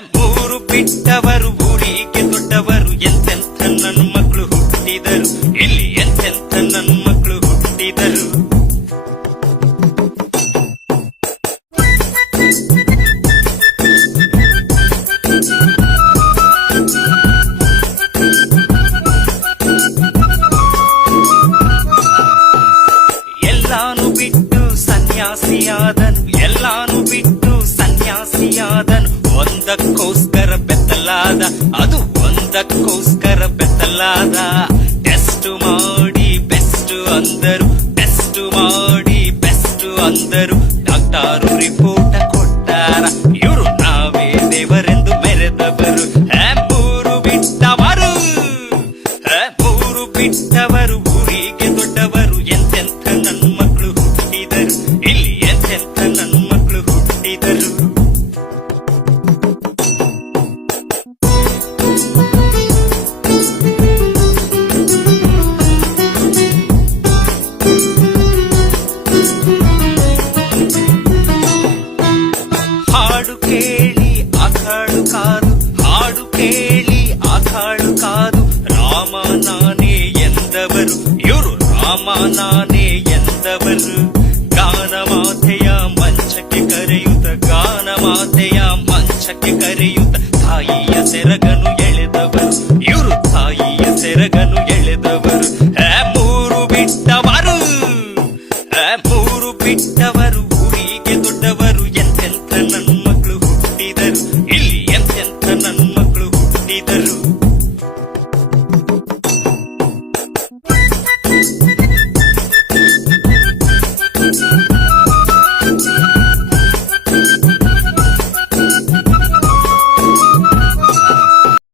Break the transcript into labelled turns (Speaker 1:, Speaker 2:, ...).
Speaker 1: ಮೂರು ಬಿಟ್ಟವರು, ಊರಿಗೆ ದೊಡ್ಡವರು ಎಂತೆಂಥ ನನ್ನ ಮಕ್ಕಳು ಹುಟ್ಟಿದರು? ಇಲ್ಲಿ ಎಂತೆಂಥ ನನ್ನ ಮಕ್ಕಳು ಹುಟ್ಟಿದರು? ಎಲ್ಲಾನು ಬಿಟ್ಟು ಸನ್ಯಾಸಿಯಾದನು, ಎಲ್ಲಾನು ಬಿಟ್ಟು ಸನ್ಯಾಸಿಯಾದನು ಒಂದಕ್ಕೋಸ್ಕರ ಬೆತ್ತಲಾದ ಅದು ಒಂದಕ್ಕೋಸ್ಕರ ಬೆತ್ತಲಾದ ಟೆಸ್ಟ್ ಮಾಡಿ ಬೆಸ್ಟ್ ಅಂದರು ಟೆಸ್ಟ್ ಮಾಡಿ ಬೆಸ್ಟ್ ಅಂದರು ಡಾಕ್ಟರು ರಿಪೋರ್ಟ್ ಕೊಟ್ಟಾರ ಇವರು ನಾವೇ ದೇವರೆಂದು ಮೆರೆದವರು ಹೇ, ಮೂರು ಬಿಟ್ಟವರು ಹೇ, ಮೂರು ಬಿಟ್ಟವರು ಹಾಡು ಕೇಳಿ ಅಖಾಳು ಕಾದು, ಹಾಡು ಕೇಳಿ ಅಖಾಳು ಕಾದು. ರಾಮ ನಾನೇ ಎಂದವರು, ಇವರು ರಾಮ ನಾನೇ ಎಂದವರು. ಗಾನ ಮಾತೆಯ ಮಂಚಕ್ಕೆ ಕರೆಯುತ್ತ, ಗಾನ ಮಾತೆಯ ಮಂಚಕ್ಕೆ ಕರೆಯುತ್ತ ತಾಯಿಯ ಸೆರಗನು ಎಳೆದವರು. ಇವರು ತಾಯಿಯ ಸೆರಗನು ಎಳೆದವರು. ಮೂರು ಬಿಟ್ಟವರು. ಮೂರು ಬಿಟ್ಟವರು, ಊರಿಗೆ ದೊಡ್ಡವರು